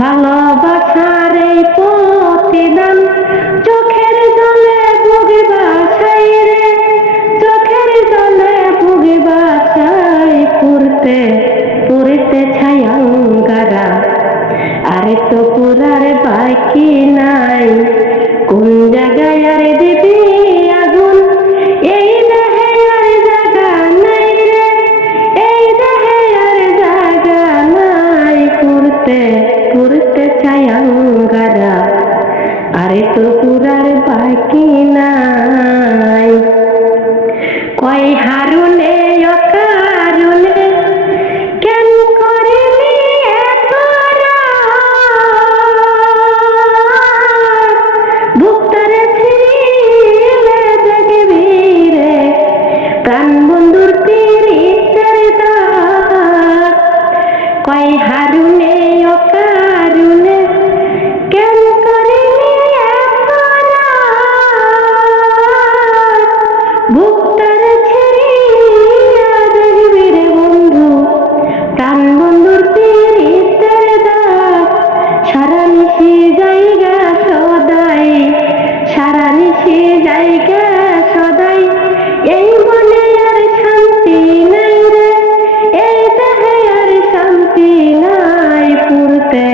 ভালোবাসার এই প্রতিদান চোখের জলে বুকে বাছাই রে, চোখের জলে বুকে বাছাই পুরতে পুরতে ছায়াঙ্গারা। আরে তো পুরার বাকি নাই, কোন জায়গায় আর দিবি আগুন, এই দেহে আর জায়গা নাই রে, এই দেহে আর জায়গা নাই পুরতে পুরতে ছায়াঙ্গারা। আরে তো পুরার বাকি নাই। কয় হারুনে অকারুনে কেন করিলি এত রাত, বুকটারে ছিঁড়িলে দেখবি রে প্রাণ বন্ধুর পীড়িতের দাগ। কয় হারুনে অকারুনে কেন করিলি এত রাত, বুকটারে ছিঁড়িয়া দেখবি রে বন্ধু প্রাণ বন্ধুর পীড়িতের দাগ। সারা নিশি জায়গা সদাই, সারা নিশি জায়গা সদাই, এই মনে আর শান্তি নাই রে, এই দেহে আর শান্তি নাই পুরতে